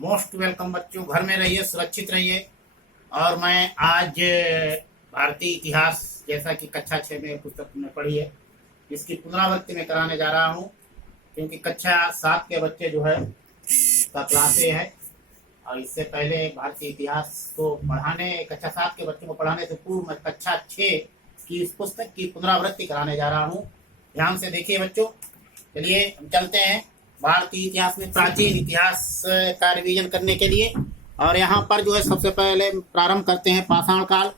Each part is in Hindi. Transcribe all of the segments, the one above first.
मोस्ट वेलकम बच्चों। घर में रहिए, सुरक्षित रहिए। और मैं आज भारतीय इतिहास, जैसा कि कक्षा 6 में पुस्तक में पढ़ी है, इसकी पुनरावृत्ति में कराने जा रहा हूँ, क्योंकि कक्षा 7 के बच्चे जो है का क्लास ए है। और इससे पहले भारतीय इतिहास को पढ़ाने, कक्षा 7 के बच्चों को पढ़ाने से पूर्व मैं कक्षा 6 की इस पुस्तक की पुनरावृत्ति कराने जा रहा हूँ। ध्यान से देखिए बच्चों। चलिए हम चलते हैं भारतीय इतिहास में प्राचीन इतिहास का रिवीजन करने के लिए। और यहाँ पर जो है सबसे पहले प्रारंभ करते हैं पाषाण काल,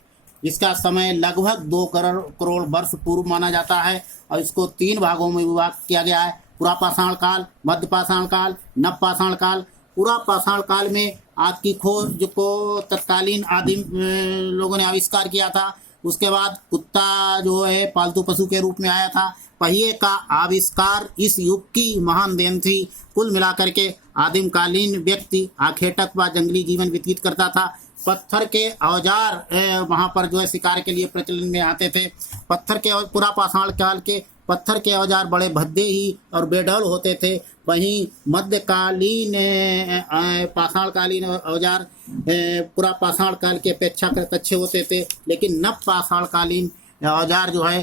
जिसका समय लगभग 2 करोड़ वर्ष पूर्व माना जाता है। और इसको 3 भागों में विभाग किया गया है: पुरा पाषाण काल, मध्य पाषाण काल, नव पाषाण काल। पुरा पाषाण काल में आज की खोज को तत्कालीन आदिम लोगों ने आविष्कार किया था। उसके बाद कुत्ता जो है पालतू पशु के रूप में आया था। पहिए का आविष्कार इस युग की महान देन थी। कुल मिलाकर के आदिमकालीन व्यक्ति आखेटक व जंगली जीवन व्यतीत करता था। पत्थर के औजार वहाँ पर जो है शिकार के लिए प्रचलन में आते थे। पुरा पाषाण काल के पत्थर के औजार बड़े भद्दे ही और बेडौल होते थे। वहीं मध्यकालीन पाषाणकालीन औजार पुरा पाषाण काल के अपेक्षाकृत अच्छे होते थे। लेकिन नव पाषाणकालीन औजार जो है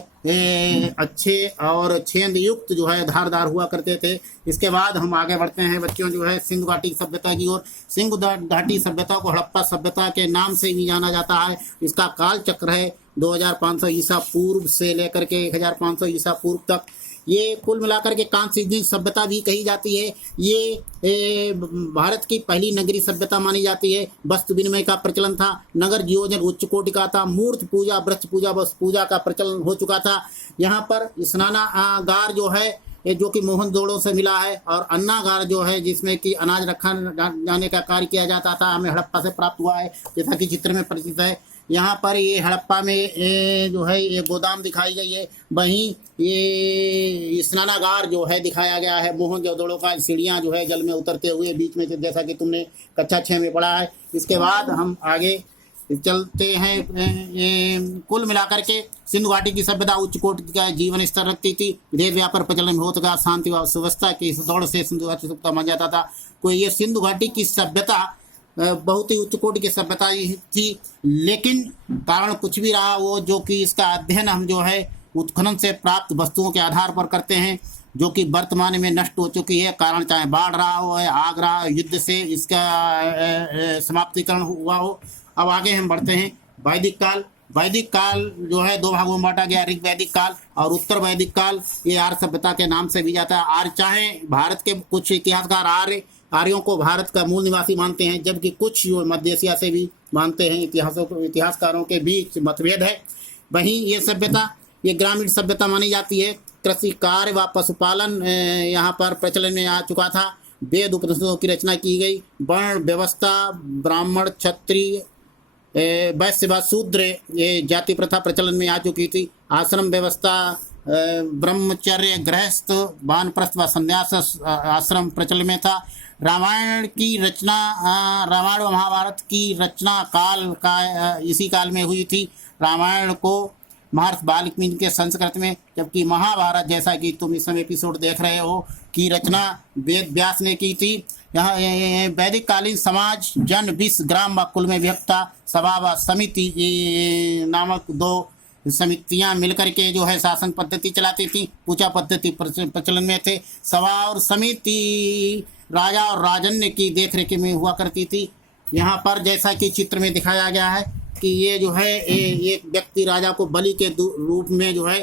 अच्छे और छेद युक्त जो है धारदार हुआ करते थे। इसके बाद हम आगे बढ़ते हैं बच्चों जो है सिंधु घाटी सभ्यता की ओर। सिंधु घाटी सभ्यता को हड़प्पा सभ्यता के नाम से भी जाना जाता है। इसका काल चक्र है 2500 ईसा पूर्व से लेकर के 1500 ईसा पूर्व तक। ये कुल मिलाकर के कांस्य युग सभ्यता भी कही जाती है। ये भारत की पहली नगरीय सभ्यता मानी जाती है। वस्तु विनिमय का प्रचलन था। नगर नियोजन उच्च कोटि का था। मूर्ति पूजा, वृक्ष पूजा, वस्तु पूजा का प्रचलन हो चुका था। यहाँ पर स्नानागार जो है जो कि मोहनजोदड़ो से मिला है, और अन्नागार जो है जिसमें कि अनाज रखा जाने का कार्य किया जाता था, हमें हड़प्पा से प्राप्त हुआ है, जैसा कि चित्र में परिचित है। यहाँ पर ये हड़प्पा में जो है ये गोदाम दिखाई गई है। वहीं ये स्नानागार जो है दिखाया गया है। मोहनजोदड़ो का सीढ़ियाँ जो है जल में उतरते हुए बीच में, जैसा कि तुमने कक्षा 6 में पढ़ा है। इसके बाद हम आगे चलते हैं। कुल मिलाकर के सिंधु घाटी की सभ्यता उच्च कोटि का जीवन स्तर रखती थी। विदेश व्यापार प्रचलन में होता था। शांति व सुव्यवस्था की दौड़ से सिंधु घाटी सभ्यता माना जाता था। कोई ये सिंधु घाटी की सभ्यता बहुत ही उच्च कोटि की सभ्यता थी। लेकिन कारण कुछ भी रहा वो, जो कि इसका अध्ययन हम जो है उत्खनन से प्राप्त वस्तुओं के आधार पर करते हैं, जो कि वर्तमान में नष्ट हो चुकी है। कारण चाहे बाढ़ रहा हो, आग रहा, युद्ध से इसका समाप्तिकरण हुआ हो। अब आगे हम बढ़ते हैं वैदिक काल। वैदिक काल जो है 2 भागों में बांटा गया: ऋग वैदिक काल और उत्तर वैदिक काल। ये आर्य सभ्यता के नाम से भी जाता है। आर्य चाहे भारत के कुछ इतिहासकार आर्यों को भारत का मूल निवासी मानते हैं, जबकि कुछ मध्य एशिया से भी मानते हैं। इतिहासकारों के बीच मतभेद है। वहीं ये सभ्यता ये ग्रामीण सभ्यता मानी जाती है। कृषि कार्य व पशुपालन यहाँ पर प्रचलन में आ चुका था। वेद उपनिषदों की रचना की गई। वर्ण व्यवस्था ब्राह्मण, क्षत्रिय, वैश्य व शूद्र ये जाति प्रथा प्रचलन में आ चुकी थी। आश्रम व्यवस्था, ब्रह्मचर्य, गृहस्थ, वानप्रस्थ व संन्यास आश्रम प्रचलन में था। रामायण की रचना, रामायण व महाभारत की रचना काल का इसी काल में हुई थी। रामायण को महर्षि वाल्मीकि के संस्कृत में, जबकि महाभारत, जैसा कि तुम इस समय एपिसोड देख रहे हो, की रचना वेद व्यास ने की थी। यहाँ वैदिक कालीन समाज जन, विश्व, ग्राम व कुल में विभक्त था। सभा व समिति नामक 2 समितियां मिलकर के जो है शासन पद्धति चलाती थी। पूजा पद्धति प्रचलन में थे। सभा और समिति राजा और राजन्य की देखरेख में हुआ करती थी। यहाँ पर जैसा कि चित्र में दिखाया गया है कि ये जो है एक व्यक्ति राजा को बलि के रूप में जो है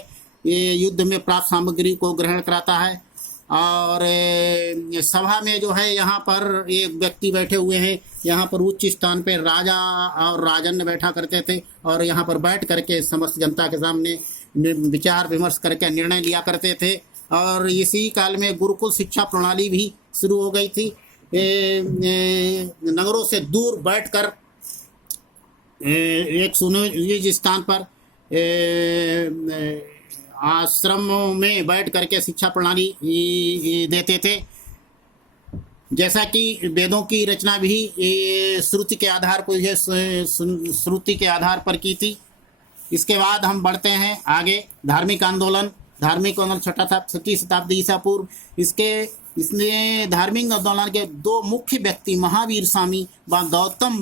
ये युद्ध में प्राप्त सामग्री को ग्रहण कराता है। और सभा में जो है यहाँ पर एक व्यक्ति बैठे हुए हैं। यहाँ पर उच्च स्थान पे राजा और राजन्य बैठा करते थे, और यहाँ पर बैठ करके समस्त जनता के सामने विचार विमर्श करके निर्णय लिया करते थे। और इसी काल में गुरुकुल शिक्षा प्रणाली भी शुरू हो गई थी। नगरों से दूर बैठकर एक सुनियोजित स्थान पर आश्रमों में बैठ करके शिक्षा प्रणाली देते थे। जैसा कि वेदों की रचना भी श्रुति के आधार पर श्रुति के आधार पर की थी। इसके बाद हम बढ़ते हैं आगे। धार्मिक आंदोलन 6वीं शताब्दी ईसा पूर्व। इसके इसने धार्मिक आंदोलन के दो मुख्य व्यक्ति महावीर स्वामी व गौतम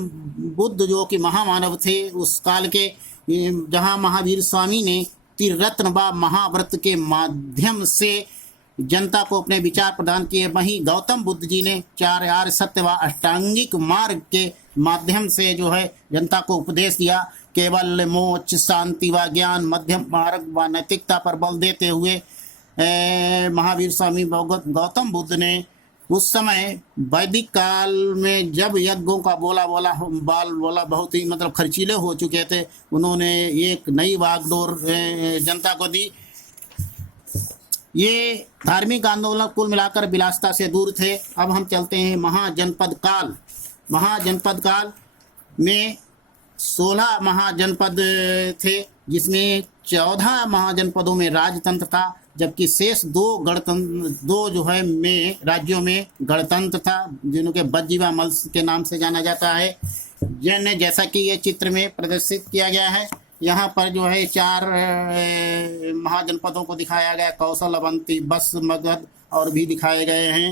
बुद्ध जो कि महामानव थे उस काल के, जहां महावीर स्वामी ने त्रिरत्न व महाव्रत के माध्यम से जनता को अपने विचार प्रदान किए, वहीं गौतम बुद्ध जी ने चार आर्य सत्य व अष्टांगिक मार्ग के माध्यम से जो है जनता को उपदेश दिया। केवल मोक्ष, शांति व ज्ञान, मध्यम मार्ग व नैतिकता पर बल देते हुए महावीर स्वामी गौतम बुद्ध ने उस समय वैदिक काल में जब यज्ञों का बोला बहुत ही मतलब खर्चीले हो चुके थे, उन्होंने एक नई वागडोर जनता को दी। ये धार्मिक आंदोलन कुल मिलाकर विलासिता से दूर थे। अब हम चलते हैं महाजनपद काल। महाजनपद काल में 16 महाजनपद थे, जिसमें 14 महाजनपदों में राजतंत्र था, जबकि शेष दो जो है में राज्यों में गणतंत्र था, जिनके बज्जीवा मल के नाम से जाना जाता है। जैसा कि ये चित्र में प्रदर्शित किया गया है, यहाँ पर जो है 4 महाजनपदों को दिखाया गया, कौशल, अवंती, बस, मगध और भी दिखाए गए हैं।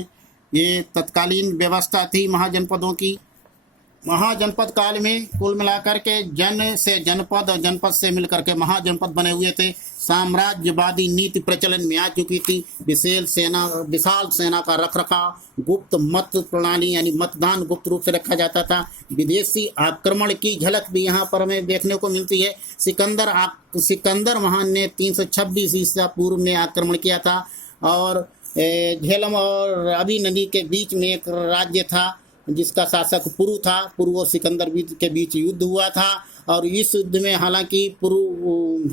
ये तत्कालीन व्यवस्था थी महाजनपदों की। महाजनपद काल में कुल मिलाकर के जन से जनपद और जनपद से मिलकर के महाजनपद बने हुए थे। साम्राज्यवादी नीति प्रचलन में आ चुकी थी। विशाल सेना का रखरखाव, गुप्त मत प्रणाली यानी मतदान गुप्त रूप से रखा जाता था। विदेशी आक्रमण की झलक भी यहाँ पर हमें देखने को मिलती है। सिकंदर महान ने 326 ईसा पूर्व में आक्रमण किया था और झेलम और रावी नदी के बीच में एक राज्य था जिसका शासक पुरु था। पुरु और सिकंदर के बीच युद्ध हुआ था और इस युद्ध में हालांकि पुरु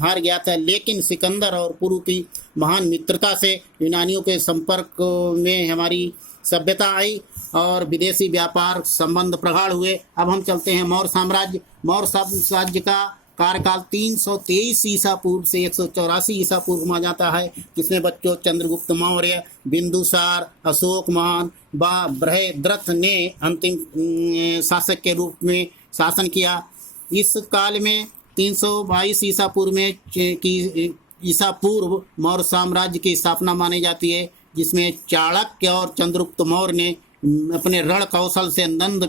हार गया था, लेकिन सिकंदर और पुरु की महान मित्रता से यूनानियों के संपर्क में हमारी सभ्यता आई और विदेशी व्यापार संबंध प्रगाढ़ हुए। अब हम चलते हैं मौर्य साम्राज्य। मौर्य साम्राज्य का कार्यकाल 323 ईसा पूर्व से 184 ईसा पूर्व माना जाता है, जिसमें बच्चों चंद्रगुप्त मौर्य, बिंदुसार, अशोक महान व बृहद्रथ ने अंतिम शासक के रूप में शासन किया। इस काल में 322 ईसा पूर्व में ईसा पूर्व मौर्य साम्राज्य की स्थापना मानी जाती है, जिसमें चाणक्य और चंद्रगुप्त मौर्य ने अपने रण कौशल से नंद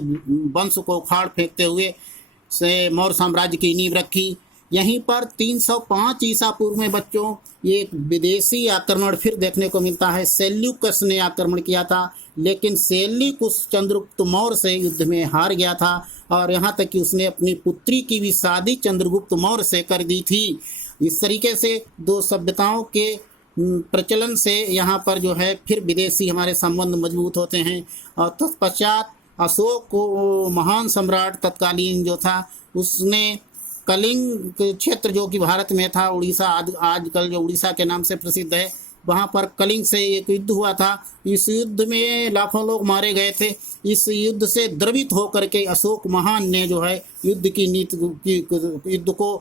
वंश को उखाड़ फेंकते हुए से मौर्य साम्राज्य की नींव रखी। यहीं पर 305 ईसा पूर्व में बच्चों एक विदेशी आक्रमण फिर देखने को मिलता है। सेल्यूकस ने आक्रमण किया था, लेकिन सेल्यूकस चंद्रगुप्त मौर्य से युद्ध में हार गया था और यहाँ तक कि उसने अपनी पुत्री की भी शादी चंद्रगुप्त मौर्य से कर दी थी। इस तरीके से दो सभ्यताओं के प्रचलन से यहाँ पर जो है फिर विदेशी हमारे संबंध मजबूत होते हैं। और तत्पश्चात अशोक को महान सम्राट तत्कालीन जो था, उसने कलिंग क्षेत्र जो कि भारत में था, उड़ीसा आजकल जो उड़ीसा के नाम से प्रसिद्ध है, वहाँ पर कलिंग से एक युद्ध हुआ था। इस युद्ध में लाखों लोग मारे गए थे। इस युद्ध से द्रवित होकर के अशोक महान ने जो है युद्ध को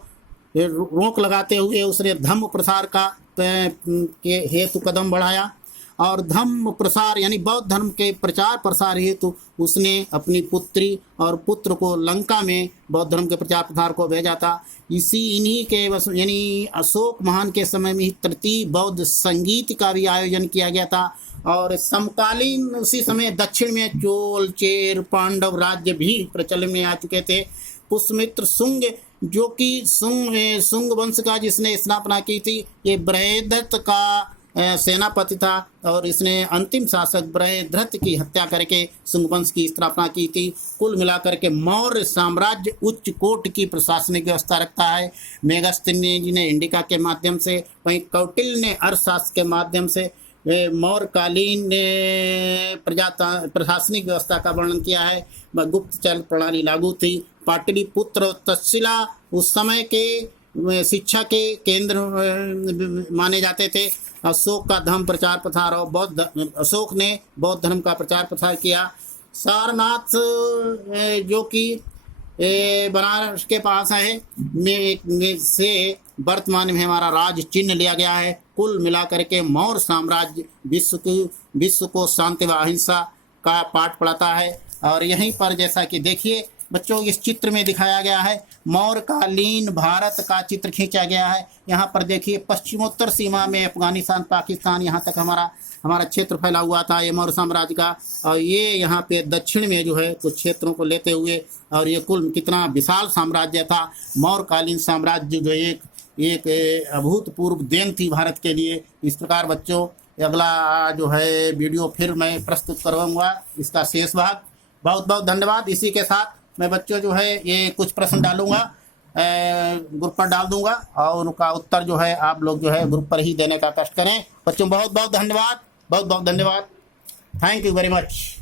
रोक लगाते हुए उसने धम्म प्रसार के हेतु कदम बढ़ाया और धम्म प्रसार यानी बौद्ध धर्म के प्रचार प्रसार हेतु उसने अपनी पुत्री और पुत्र को लंका में बौद्ध धर्म के प्रचार प्रसार को भेजा था। इन्हीं के यानी अशोक महान के समय में तृतीय बौद्ध संगीत का भी आयोजन किया गया था। और समकालीन उसी समय दक्षिण में चोल, चेर, पांडव राज्य भी प्रचलन में आ चुके थे। पुष्यमित्र शुंग जो कि शुंग वंश का जिसने स्थापना की थी, ये बृहद्रथ का सेनापति था और इसने अंतिम शासक बृहद्रथ की हत्या करके शुंग वंश की स्थापना की थी। कुल मिलाकर के मौर्य साम्राज्य उच्च कोटि की प्रशासनिक व्यवस्था रखता है। मेगस्तीनी जी ने इंडिका के माध्यम से, वहीं कौटिल्य ने अर्थशास्त्र के माध्यम से मौर्यकालीन प्रशासनिक व्यवस्था का वर्णन किया है। गुप्तचर प्रणाली लागू थी। पाटलिपुत्र और तक्षशिला उस समय के शिक्षा के केंद्र माने जाते थे। अशोक का धर्म प्रचार प्रसार और अशोक ने बौद्ध धर्म का प्रचार प्रसार किया। सारनाथ जो कि बनारस के पास है में से वर्तमान में हमारा राज चिन्ह लिया गया है। कुल मिलाकर के मौर्य साम्राज्य विश्व को शांति व अहिंसा का पाठ पढ़ाता है। और यहीं पर जैसा कि देखिए बच्चों इस चित्र में दिखाया गया है मौर्यकालीन भारत का चित्र खींचा गया है। यहाँ पर देखिए पश्चिमोत्तर सीमा में अफगानिस्तान पाकिस्तान यहाँ तक हमारा क्षेत्र फैला हुआ था, ये मौर्य साम्राज्य का। और ये यहाँ पे दक्षिण में जो है कुछ क्षेत्रों को लेते हुए, और ये कुल कितना विशाल साम्राज्य था। मौर्यकालीन साम्राज्य जो एक अभूतपूर्व देन थी भारत के लिए। इस प्रकार बच्चों अगला जो है वीडियो फिर मैं प्रस्तुत करवाऊंगा, इसका शेष भाग। बहुत बहुत धन्यवाद। इसी के साथ मैं बच्चों जो है ये कुछ प्रश्न डालूंगा, ग्रुप पर डाल दूंगा, और उनका उत्तर जो है आप लोग जो है ग्रुप पर ही देने का कष्ट करें। बच्चों बहुत बहुत धन्यवाद, बहुत बहुत धन्यवाद। Thank you very much.